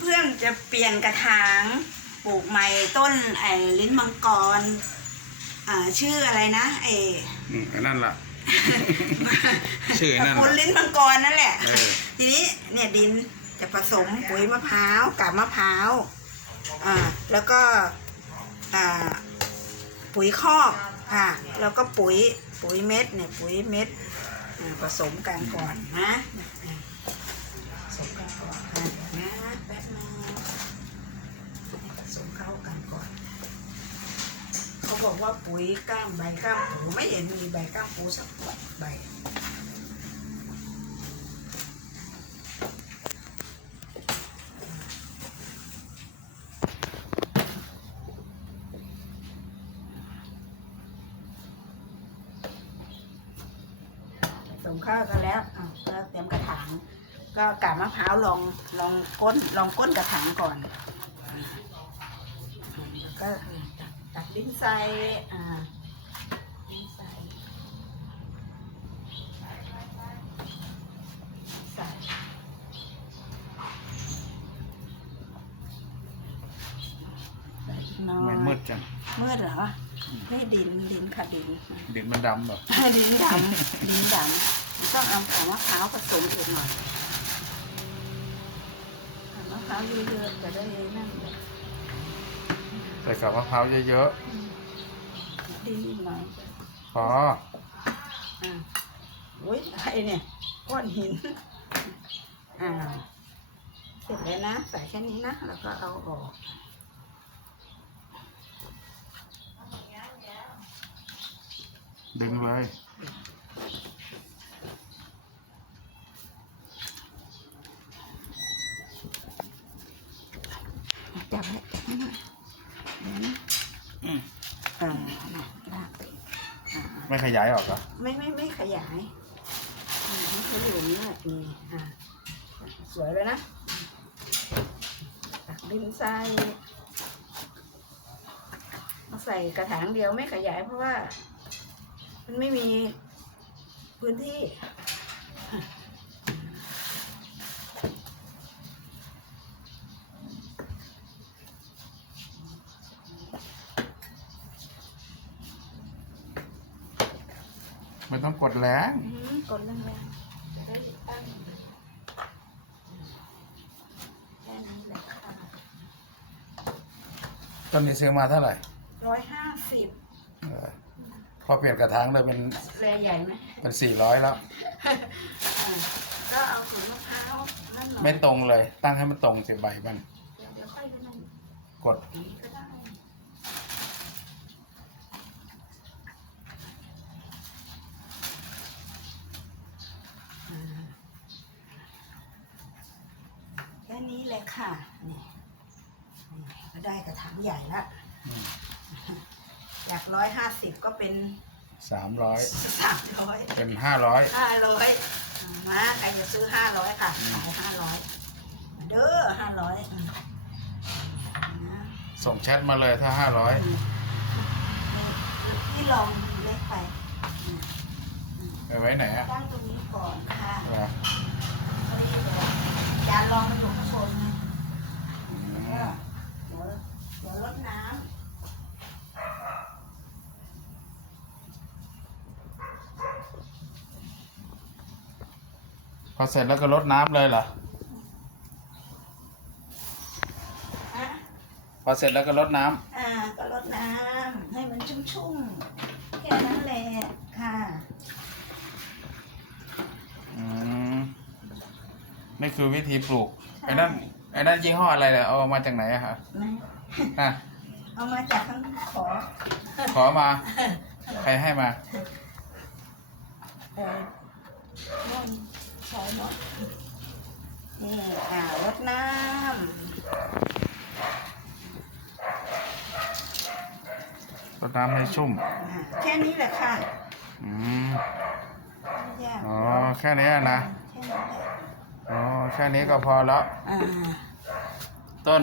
เพื่อนๆจะเปลี่ยนกระถางปลูกใหม่ต้นไอ้ลิ้นมังกรอ่าชื่ออะไรนะไอ้ อืมอันนั่นล่ะ ชื่อไอ้นั่นตระกูลล่ะ ลิ้นมังกรนั่นแหละ เออ ทีนี้เนี่ยดินจะผสมปุ๋ยมะพร้าวกับมะพร้าวอ่าแล้วก็อ่าปุ๋ยคอกค่ะแล้วก็ปุ๋ยปุ๋ยเม็ดเนี่ยปุ๋ยเม็ดอ่าผสมกันก่อนนะ บอกว่าปุ๋ยก้ามใบก้ามปูไม่เห็นมีใบก้ามปูสักใบสมข้าวกันแล้วอะก็เตรียมกระถาง ก็กาบมะพร้าวลองลองก้นลองก้นกระถางก่อนแล้วก็ ตักตักดินใส่อ่าดินใส่ใส่ใส่น้อไม่ยมืดจังมืดเหรอนี่ดินดินค่ะดินดินมันดำแบบดินดำดินดำต้องเอาของมะพร้าวผสมอีกหน่อยเอามะพร้าวเยอะๆจะได้นั่นเลย ใส่กับมะพร้าวเยอะดินอีกหน่อยๆพออ่าอุ้ยอะไรเนี่ยก้อนหิน อ่าเสร็จแล้วนะ ใส่แค่นี้นะ แล้วก็เอาออก ดึงเลย จับไว้จับให้หน่อยเดี๋ยวนะ อืม อ่าน่ะลากไปอ่าไม่ขยายออกเหรอไม่ไม่ไม่ขยายอ่าให้เขาอยู่อย่างนี้แหละนี่อ่าสวยเลยนะตักดินใส่เอาใส่กระถางเดียวไม่ขยายเพราะว่า มันไม่มีพื้นที่ ไม่ต้องกดแรงอื้อหือกดแรงๆจะได้ตั้งแค่นี้แหละค่ะต้นนี้ซื้อมาเท่าไหร่ร้อยห้าสิบเออพอเปลี่ยนกระถางเลยเป็นแรใหญ่ไหมเป็นสี่ร้อยแล้ว อ่าก็เอาถุงมะพร้าวนั่นหน่อยไม่ตรงเลย ตั้งให้มันตรงสิใบมัน เดี๋ยวเดี๋ยวค่อยนั่นกดนี้ก็ได้อ่าแค่ นี้เลยค่ะนี่นี่ก็ได้กระถางใหญ่ละอืมจากร้อยห้าสิบก็เป็นสามร้อยสามร้อยเป็นห้าร้อยห้าร้อยมาใครจะซื้อห้าร้อยค่ะขายห้าร้อยเด้อห้าร้อยนะส่งแชทมาเลยถ้าห้าร้อยพี่ลองเล็กไปไปไว้ไหนอะตั้งตรงนี้ก่อนค่ะ เหรอ พอดีเดี๋ยวจานรองมันอยู่ข้างบนไง อื แล้ว ม ก็เดี๋ยวเดี๋ยวรดน้ พอเสร็จแล้วก็รดน้ำเลยเหรอำฮะพอเสร็จแล้วก็รดน้ำอ่าก็รดน้ำให้มันชุ่มๆ แค่นั้นแหละค่ะอืมนี่คือวิธีปลูกไอ้นั่นไอ้นั่นยี่ห้ออะไรเนี่ยเอามาจากไหนอะฮะนะฮะเอามาจากทั้งขอขอมาใครให้มา เออร่นใช้เนาะนี่อ่ารดน้รดน้ำให้ชุ่มำอ่าแค่นี้แหละค่ะอืม ไม่ยากอ๋อ แค่นี้นะ แค่นี้แหละอ๋อ แค่นี้ก็พอแล้ว อ่าต้น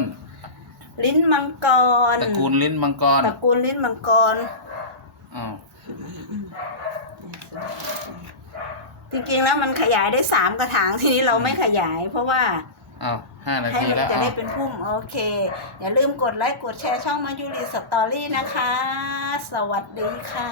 ลิ้นมังกรตระกูลลิ้นมังกรตระกูลลิ้นมังกร อ้าว จริงๆแล้วมันขยายได้สามกระถางทีนี้เราไม่ขยาย เพราะว่าอ้าวห้านาให้ทีมันแล้วจะอ้าได้วเป็นพุ่มโอเค อย่าลืมกดไลค์กดแชร์ช่องมายูรีสตอรี่นะคะ สวัสดีค่ะ